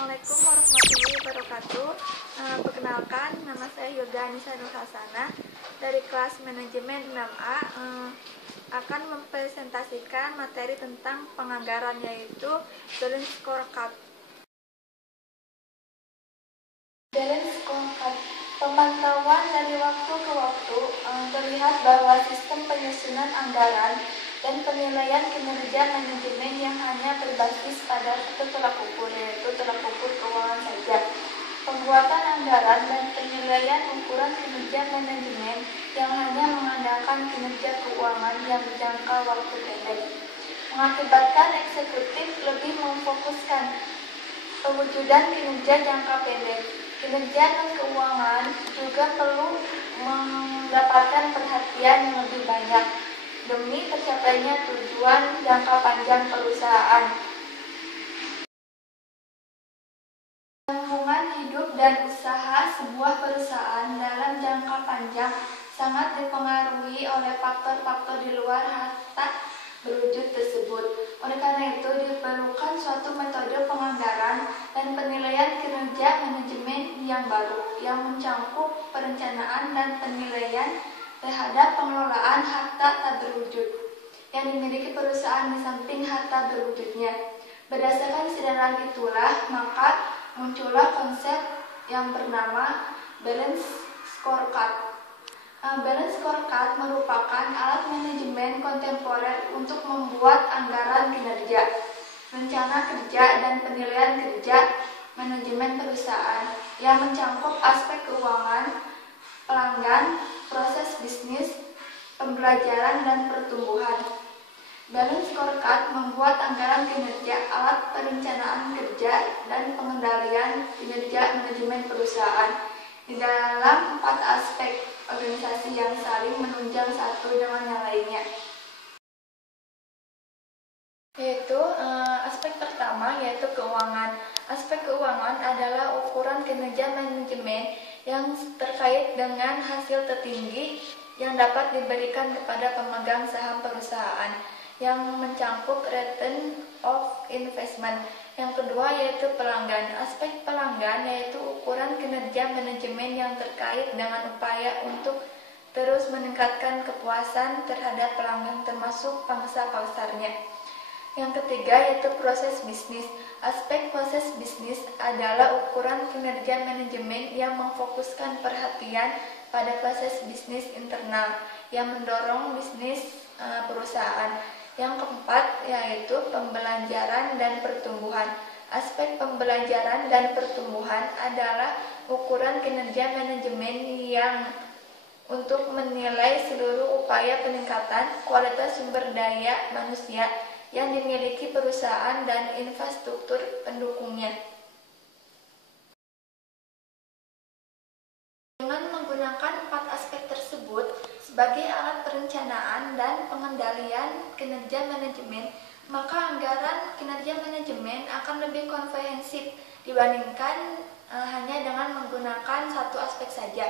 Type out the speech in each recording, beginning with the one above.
Assalamualaikum warahmatullahi wabarakatuh. Perkenalkan, nama saya Yoga Anissa Nur Hasanah dari kelas manajemen 6A. Akan mempresentasikan materi tentang penganggaran, yaitu balance scorecard. Balance scorecard, pemantauan dari waktu ke waktu terlihat bahwa sistem penyusunan anggaran dan penilaian kinerja manajemen yang hanya berbasis pada satu tolak ukur, yaitu tolak ukur keuangan saja. Pembuatan anggaran dan penilaian ukuran kinerja manajemen yang hanya mengandalkan kinerja keuangan yang jangka waktu pendek mengakibatkan eksekutif lebih memfokuskan pewujudan kinerja jangka pendek. Kinerja non keuangan juga perlu mendapatkan perhatian yang lebih banyak demi tercapainya tujuan jangka panjang perusahaan. Hubungan hidup dan usaha sebuah perusahaan dalam jangka panjang sangat dipengaruhi oleh faktor-faktor di luar harta berwujud tersebut. Oleh karena itu, diperlukan suatu metode penganggaran dan penilaian kinerja manajemen yang baru, yang mencakup perencanaan dan penilaian terhadap pengelolaan harta tak berwujud yang dimiliki perusahaan di samping harta berwujudnya. Berdasarkan kesadaran itulah, maka muncullah konsep yang bernama balance scorecard. Balance scorecard merupakan alat manajemen kontemporer untuk membuat anggaran kinerja, rencana kerja, dan penilaian kerja manajemen perusahaan yang mencakup aspek keuangan, pelanggan, proses bisnis, pembelajaran, dan pertumbuhan. Balance scorecard membuat anggaran kinerja, alat perencanaan kerja, dan pengendalian kinerja manajemen perusahaan di dalam 4 aspek organisasi yang saling menunjang satu dengan yang lainnya. Yaitu aspek pertama yaitu keuangan. Aspek keuangan adalah ukuran kinerja manajemen yang terkait dengan hasil tertinggi yang dapat diberikan kepada pemegang saham perusahaan, yang mencakup return of investment. Yang kedua yaitu pelanggan. Aspek pelanggan yaitu ukuran kinerja manajemen yang terkait dengan upaya untuk terus meningkatkan kepuasan terhadap pelanggan termasuk pangsa pasarnya. Yang ketiga yaitu proses bisnis. Aspek proses bisnis adalah ukuran kinerja manajemen yang memfokuskan perhatian pada proses bisnis internal yang mendorong bisnis perusahaan. Yang keempat yaitu pembelajaran dan pertumbuhan. Aspek pembelajaran dan pertumbuhan adalah ukuran kinerja manajemen yang untuk menilai seluruh upaya peningkatan kualitas sumber daya manusia yang dimiliki perusahaan dan infrastruktur pendukungnya. Dengan menggunakan 4 aspek tersebut sebagai alat perencanaan dan pengendalian kinerja manajemen, maka anggaran kinerja manajemen akan lebih komprehensif dibandingkan hanya dengan menggunakan satu aspek saja.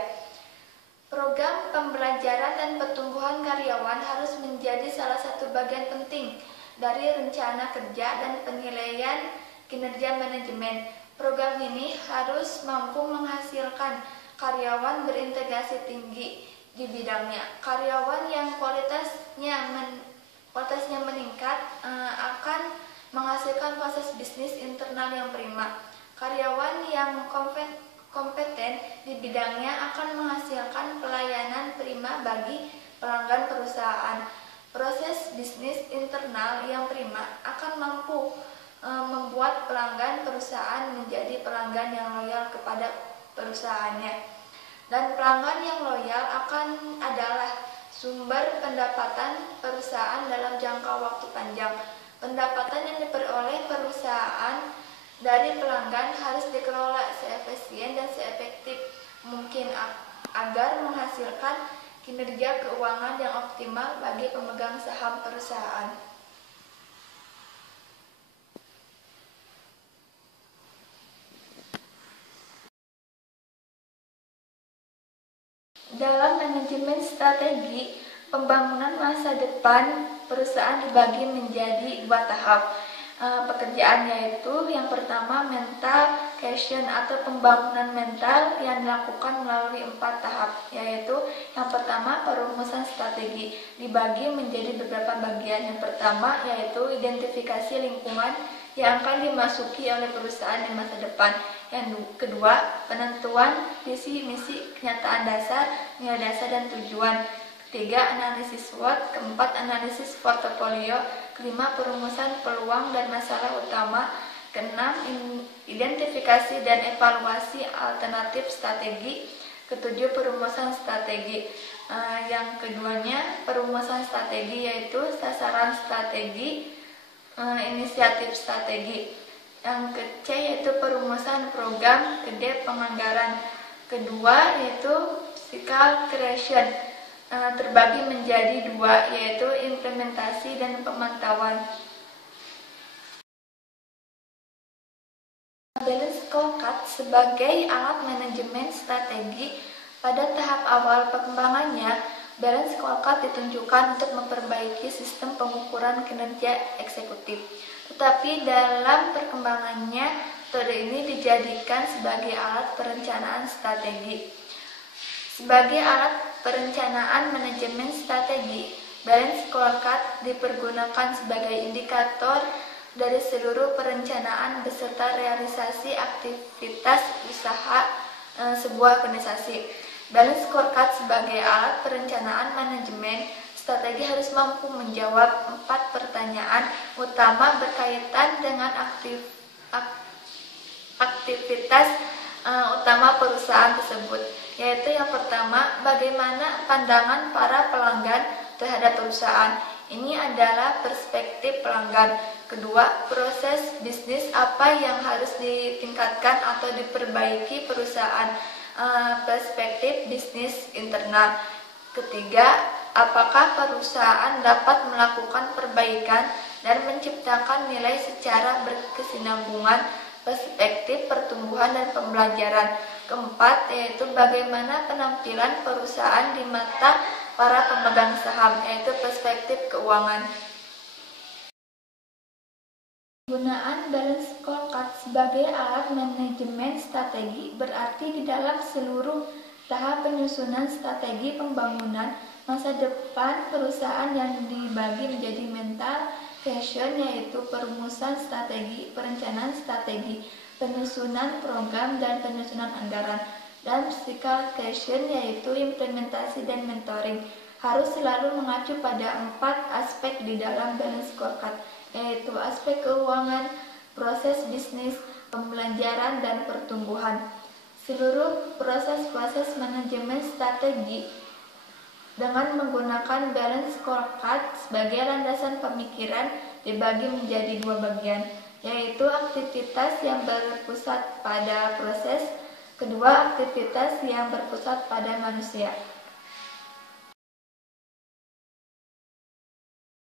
Program pembelajaran dan pertumbuhan karyawan harus menjadi salah satu bagian penting dari rencana kerja dan penilaian kinerja manajemen. Program ini harus mampu menghasilkan karyawan berintegrasi tinggi di bidangnya. Karyawan yang kualitasnya meningkat akan menghasilkan proses bisnis internal yang prima. Karyawan yang kompeten di bidangnya akan menghasilkan pelayanan prima bagi pelanggan perusahaan. Proses bisnis internal yang prima akan mampu membuat pelanggan perusahaan menjadi pelanggan yang loyal kepada perusahaannya. Dan pelanggan yang loyal adalah sumber pendapatan perusahaan dalam jangka waktu panjang. Pendapatan yang diperoleh perusahaan dari pelanggan harus dikelola seefisien dan seefektif mungkin agar menghasilkan kinerja keuangan yang optimal bagi pemegang saham perusahaan. Dalam manajemen strategi pembangunan masa depan, perusahaan dibagi menjadi 2 tahap. pekerjaan, yaitu yang pertama mental creation atau pembangunan mental yang dilakukan melalui 4 tahap, yaitu yang pertama perumusan strategi dibagi menjadi beberapa bagian. Yang pertama yaitu identifikasi lingkungan yang akan dimasuki oleh perusahaan di masa depan. Yang kedua, penentuan visi, misi, kenyataan dasar, nilai dasar, dan tujuan. Ketiga, analisis SWOT. Keempat, analisis portofolio. Kelima, perumusan peluang dan masalah utama. Keenam, identifikasi dan evaluasi alternatif strategi. Ketujuh, perumusan strategi. Yang keduanya, perumusan strategi yaitu sasaran strategi, inisiatif strategi. Yang ke-C yaitu perumusan program, ke-D penganggaran. Kedua yaitu cycle creation, terbagi menjadi 2, yaitu implementasi dan pemantauan. Balance scorecard sebagai alat manajemen strategi. Pada tahap awal perkembangannya, balance scorecard ditunjukkan untuk memperbaiki sistem pengukuran kinerja eksekutif. Tetapi dalam perkembangannya, metode ini dijadikan sebagai alat perencanaan strategi. Sebagai alat perencanaan manajemen strategi, balance scorecard dipergunakan sebagai indikator dari seluruh perencanaan beserta realisasi aktivitas usaha sebuah organisasi. Balance scorecard sebagai alat perencanaan manajemen strategi harus mampu menjawab 4 pertanyaan utama berkaitan dengan aktivitas utama perusahaan tersebut, yaitu yang pertama, bagaimana pandangan para pelanggan terhadap perusahaan. Ini adalah perspektif pelanggan. Kedua, proses bisnis apa yang harus ditingkatkan atau diperbaiki perusahaan, perspektif bisnis internal. Ketiga, apakah perusahaan dapat melakukan perbaikan dan menciptakan nilai secara berkesinambungan, perspektif pertumbuhan dan pembelajaran. Keempat, yaitu bagaimana penampilan perusahaan di mata para pemegang saham, yaitu perspektif keuangan. Penggunaan balance scorecard sebagai alat manajemen strategi berarti di dalam seluruh tahap penyusunan strategi pembangunan masa depan perusahaan yang dibagi menjadi mental creation, yaitu perumusan strategi, perencanaan strategi, penyusunan program dan penyusunan anggaran, dan cycle creation yaitu implementasi dan mentoring, harus selalu mengacu pada 4 aspek di dalam balance scorecard, yaitu aspek keuangan, proses bisnis, pembelajaran, dan pertumbuhan. Seluruh proses-proses manajemen strategi dengan menggunakan balance scorecard sebagai landasan pemikiran dibagi menjadi 2 bagian, yaitu aktivitas yang berpusat pada proses, kedua aktivitas yang berpusat pada manusia.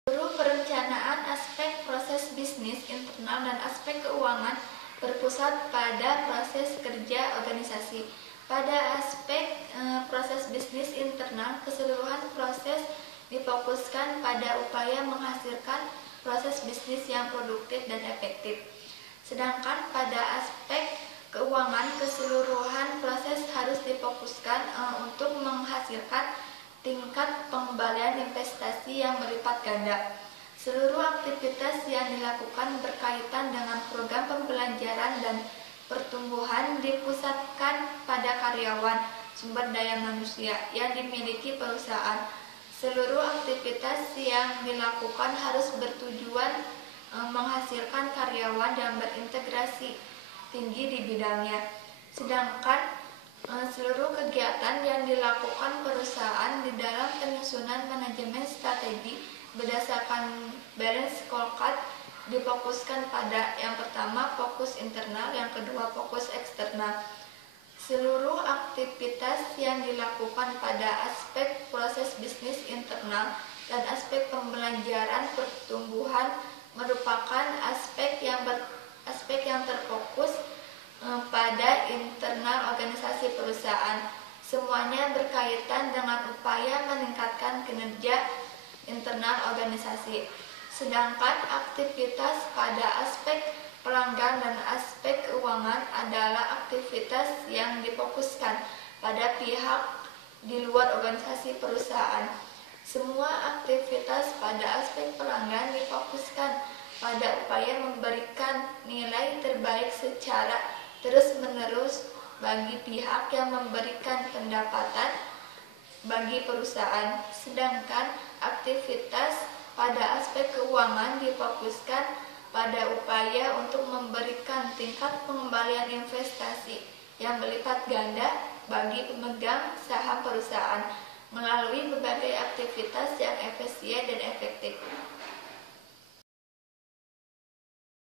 Seluruh perencanaan aspek proses bisnis internal dan aspek keuangan berpusat pada proses kerja organisasi. Pada aspek proses bisnis internal, keseluruhan proses difokuskan pada upaya menghasilkan proses bisnis yang produktif dan efektif. Sedangkan pada aspek keuangan, keseluruhan proses harus difokuskan untuk menghasilkan tingkat pengembalian investasi yang berlipat ganda. Seluruh aktivitas yang dilakukan berkaitan dengan program pembelajaran dan pertumbuhan dipusatkan pada karyawan, sumber daya manusia yang dimiliki perusahaan. Seluruh aktivitas yang dilakukan harus bertujuan menghasilkan karyawan yang berintegrasi tinggi di bidangnya. Sedangkan seluruh kegiatan yang dilakukan perusahaan di dalam penyusunan manajemen strategi berdasarkan balance scorecard difokuskan pada yang pertama fokus internal, yang kedua fokus eksternal. Seluruh aktivitas yang dilakukan pada aspek proses bisnis internal dan aspek pembelajaran pertumbuhan merupakan aspek yang terfokus pada internal organisasi perusahaan. Semuanya berkaitan dengan upaya meningkatkan kinerja internal organisasi. Sedangkan aktivitas pada aspek pelanggan dan aspek keuangan adalah aktivitas yang difokuskan pada pihak di luar organisasi perusahaan. Semua aktivitas pada aspek pelanggan difokuskan pada upaya memberikan nilai terbaik secara terus-menerus bagi pihak yang memberikan pendapatan bagi perusahaan. Sedangkan aktivitas pada aspek keuangan difokuskan pada upaya untuk memberikan tingkat pengembalian investasi yang berlipat ganda bagi pemegang saham perusahaan melalui berbagai aktivitas yang efisien dan efektif.